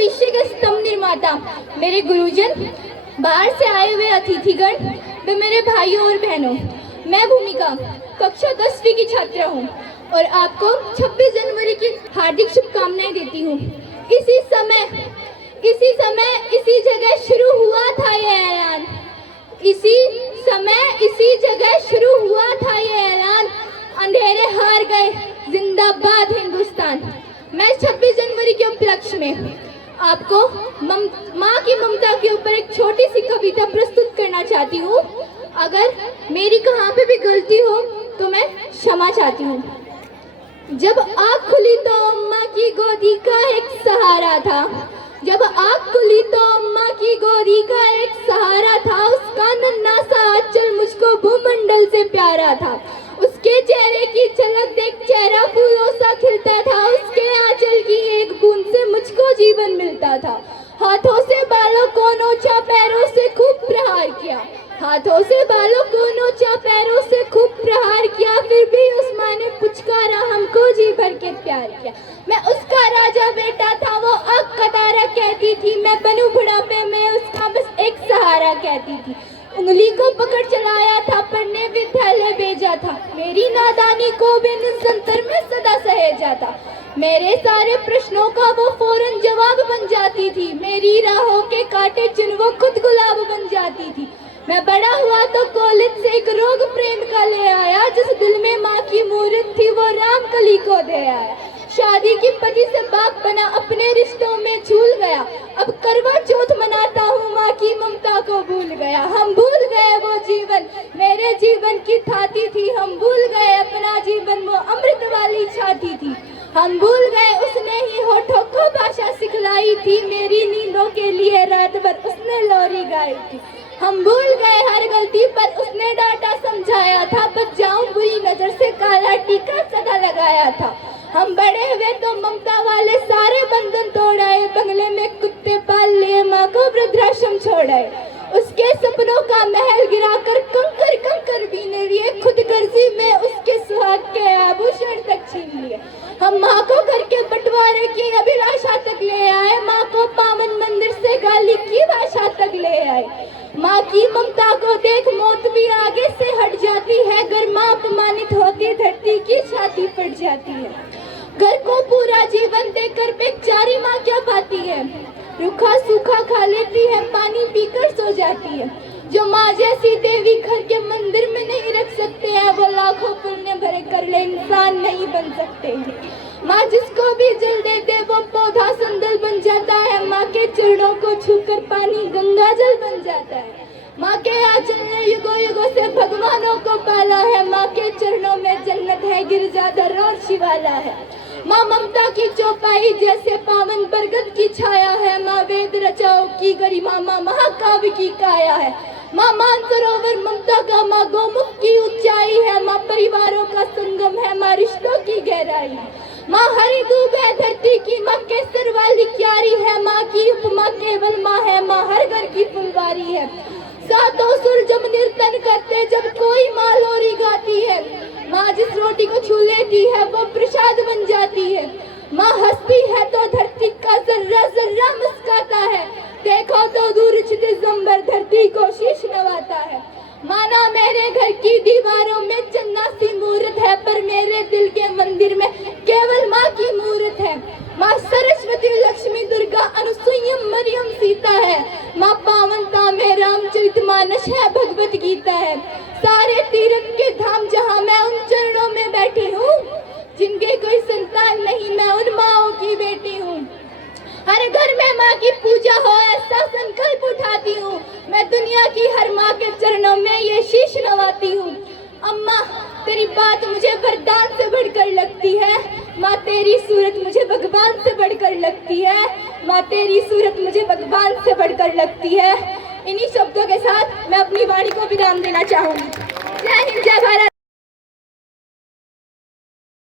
भविष्य के स्तंभ निर्माता, मेरे गुरुजन, बाहर से आए हुए अतिथिगण व मेरे भाइयों और बहनों, मैं भूमिका कक्षा 10वीं की छात्रा हूँ और आपको 26 जनवरी की हार्दिक शुभकामनाएं देती हूँ। इसी समय इसी जगह शुरू हुआ था ये ऐलान, इसी समय इसी जगह शुरू हुआ था ये ऐलान, अंधेरे हार गए, जिंदाबाद हिंदुस्तान। मैं 26 जनवरी के उपलक्ष्य में आपको माँ की ममता के ऊपर एक छोटी सी कविता प्रस्तुत करना चाहती हूँ। अगर मेरी कहाँ पे भी गलती हो तो मैं क्षमा चाहती हूँ। जब आँख खुली तो अम्मा की गोदी का एक सहारा था, जब आँख खुली तो अम्मा की गोदी का एक सहारा था, उसका नन्हा सा आंचल मुझको भूमंडल से प्यारा था, उसके चेहरे की झलक देख चेहरा फूलों सा खिलता था, उसके आंचल की एक बूंद से मुझको जीवन मिलता था। हाथों से बालों को नोचा, पैरों से खूब प्रहार किया, हाथों से बालों को नोचा, पैरों से खूब प्रहार किया, फिर भी उस माँ ने पुचकारा, हमको जी भर के प्यार किया। मैं उसका राजा बेटा था, वो आग का तारा कहती थी, मैं बनूं बुढ़ापे में उसका बस एक सहारा कहती थी। उंगली को पकड़ चलाया था, पढ़ने विद्यालय भेजा था, मेरी नादानी को भी निरंतर में सदा सहेजा था। मेरे सारे प्रश्नों का वो फौरन जवाब बन जाती थी, मेरी राहों के कांटे चुन वो खुद गुलाब बन जाती थी। मैं बड़ा हुआ तो कॉलेज से एक रोग प्रेम का ले आया, जिस दिल में माँ की मूर्त थी वो राम कली को दे आया। शादी की पति से बाप बना, अपने रिश्तों में झूल गया, अब करवा चौथ मनाता हूँ, माँ की ममता को भूल गया। हम भूल गए वो जीवन, मेरे जीवन की थाती थी, हम भूल गए अपना जीवन, वो अमृत वाली छाती थी। हम भूल गए उसने ही होठों को भाषा सिखलाई थी, मेरी नींदों के लिए रात भर उसने लोरी गाई थी। हम भूल गए हर गलती पर उसने डांटा समझाया था, बच जाऊं बुरी नजर से काला टीका सदा लगाया था। हम बड़े हुए तो ममता वाले सारे बंधन तोड़ाए, बंगले में कुत्ते पाल लिए, माँ को वृद्धाश्रम छोड़ाए। उसके सपनों का महल गिराकर कंकर कंकर बीने लिए, खुद गर्जी में उसके सुहाग के आभूषण तक छीन लिए। हम माँ को घर के बंटवारे की अभिलाषा तक ले आए, माँ को पावन मंदिर से गाली की भाषा तक ले आए। माँ की ममता को देख मौत भी आगे से हट जाती है, घर माँ अपमानित होती धरती की छाती फट जाती है। घर को पूरा जीवन देकर बेचारी माँ क्या पाती है, रूखा सूखा खा लेती है, पानी पीकर सो जाती है। जो माँ जैसी देवी घर के मंदिर में नहीं रख सकते हैं, वो लाखों पुण्य भरे कर ले इंसान नहीं बन सकते हैं। माँ जिसको भी जल दे दे वो पौधा संदल बन जाता है, माँ के चरणों को छूकर पानी गंगा जल बन जाता है। माँ के आंचल ने युगों युगों से भगवानों को पाला है, माँ के चरणों में जन्नत है, गिरजाधर और शिवाला है। माँ ममता की चौपाई जैसे पावन बरगद की छाया है, माँ वेद रचाओं की गरिमा, माँ महाकाव्य की काया है। माँ मानसरोवर ममता का, माँ गौमुख की ऊंचाई है, माँ परिवारों का संगम है, माँ रिश्तों की गहराई है। माँ हरी दूब है धरती की, माँ केसर वाली क्यारी है, माँ की उपमा केवल माँ है, माँ हर घर की फुलवारी है। सातों सुर जब निर्तन करते जब कोई माँ लोरी गाती है, माँ जिस रोटी को छू लेती है वो प्रसाद बन जाती है। माँ हंसती है तो धरती का जर्रा जर्रा मुस्काता है, देखो तो दूर छिपे जंबर धरती को शीश नवाता है। माना मेरे घर की दीवारों में चन्ना सी मूर्त है, पर मेरे दिल के मंदिर में केवल माँ की मूर्त है। माँ सरस्वती लक्ष्मी दुर्गा अनुसुईया मरियम सीता है, माँ पावनता में रामचरितमानस है, भगवत गीता है। सारे तीर्थ के धाम जहाँ मैं उन चरणों में बैठी हूँ, जिनके कोई संतान नहीं मैं उन माँओं की बेटी हूँ। हर घर में माँ की पूजा हो ऐसा संकल्प उठाती हूँ, मैं दुनिया की हर माँ के चरणों में ये शीश नवाती हूँ। अम्मा तेरी बात मुझे वरदान से बढ़कर लगती है, माँ तेरी सूरत मुझे भगवान से बढ़कर लगती है, माँ तेरी सूरत मुझे भगवान से बढ़कर लगती है। इन्हीं शब्दों के साथ मैं अपनी वाणी को विराम देना चाहूँगी। जय हिंद, जय भारत।